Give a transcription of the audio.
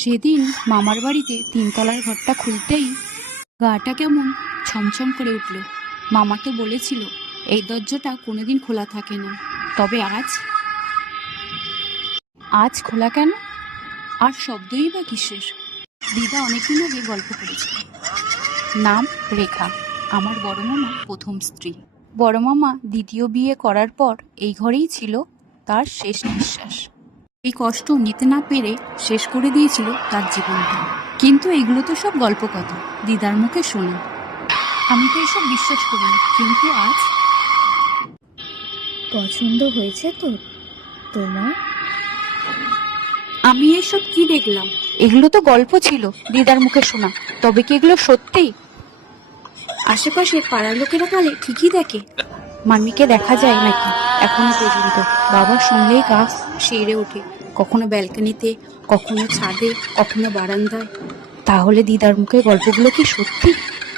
সেদিন মামার বাড়িতে তিনতলার ঘরটা খুলতেই গাটা কেমন ছমছম করে উঠল। মামা তো বলেছিল এই দরজাটা কোনোদিন খোলা থাকে না, তবে আজ খোলা কেন? আর শব্দই বা কিসের? দিদা অনেকদিন আগে গল্প করেছিল। নাম রেখা, আমার বড় মামা প্রথম স্ত্রী। বড় মামা দ্বিতীয় বিয়ে করার পর এই ঘরেই ছিল তার শেষ নিঃশ্বাস। এই কষ্ট নিতে না পেরে শেষ করে দিয়েছিল তার জীবনটা। কিন্তু এগুলো তো সব গল্প কথা, দিদার মুখে শোনা। আমি তো এসব বিশ্বাস করি না, কিন্তু আজ। পছন্দ হয়েছে তো তোমার? আমি এসব কি দেখলাম? এগুলো তো গল্প ছিল দিদার মুখে শোনা, তবে কি এগুলো সত্যি? আশেপাশে পাড়ার লোকেরা কালে ঠিকই দেখে। মাম্মিকে দেখা যায় নাকি এখনো পর্যন্ত? বাবা শুনলেই গা শিউরে ওঠে, কখনো ব্যালকনিতে, কখনো ছাদে, কখনো বারান্দায়। তাহলে দিদার মুখে গল্পগুলো কি সত্যি?